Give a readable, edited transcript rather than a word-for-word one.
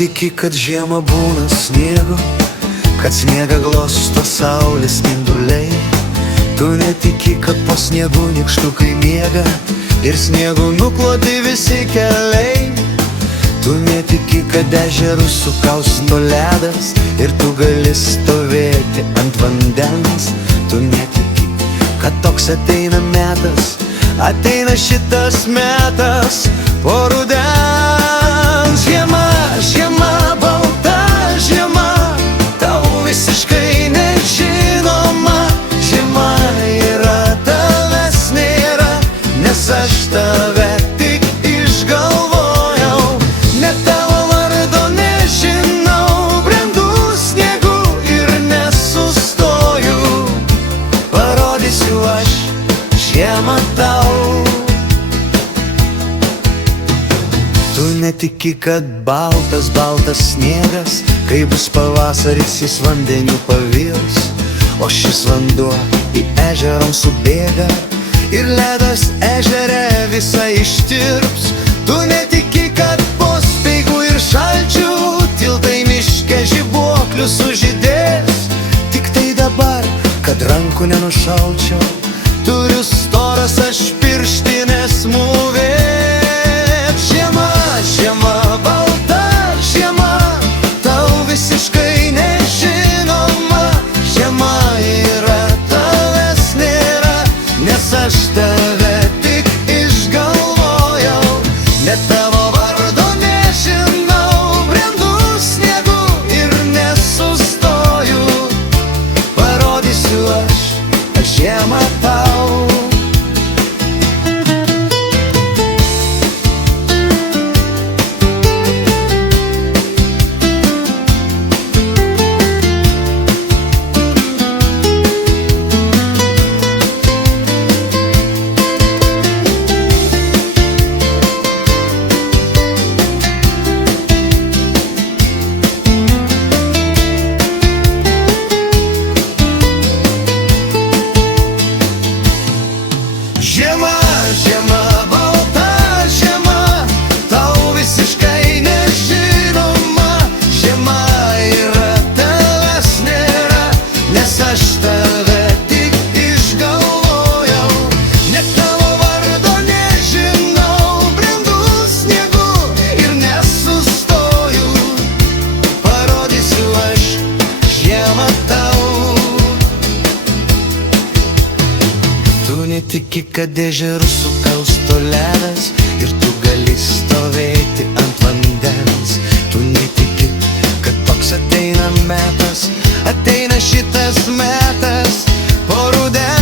netiki, kad žiema būna sniego, kad sniegą glosto saulės spinduliai. Tu netiki, kad po sniegu nykštukai miega ir sniegu nukloti visi keliai. Tu netiki, kad ežerus sukausto ledas ir tu gali stovėti ant vandens. Tu netiki, kad toks ateina metas, ateina šitas metas po rudens. Žiema, žiema, balta žiema, tau visiškai nežinoma. Žiema yra, tavęs nėra, nes aš tave tik išgalvojau. Net tavo vardo nežinau, brendu sniegu ir nesustoju. Parodysiu aš žiemą tau. Tu netiki, kad baltas, baltas sniegas, kai bus pavasaris, jis vandeniu pavirs. O šis vanduo į ežerą subėga ir ledas ežere visai ištirps. Tu netiki, kad po speigų ir šalčių tiltai miške žibuoklių sužydės. Tik tai dabar, kad rankų nenušalčiau, turiu storas aš pirštinės mūvėt. Žiema, žiema, balta žiema, tau visiškai nežinoma. Žiema yra, tavęs nėra, nes aš tave tik išgalvojau. Net tavo vardo nežinau, brendu sniegu ir nesustoju. Parodysiu aš žiemą tau. Žiema, žiema, balta žiema, tau visiškai nežinoma. Žiema yra, tavęs nėra, nes aš tave tik išgalvojau. Net tavo vardo nežinau, brendu sniegu ir nesustoju. Parodysiu aš žiemą tau. Tu netiki, kad ežerus sukausto ledas ir tu gali stovėti ant vandens. Tu netiki, kad toks ateina metas, ateina šitas metas po rudens.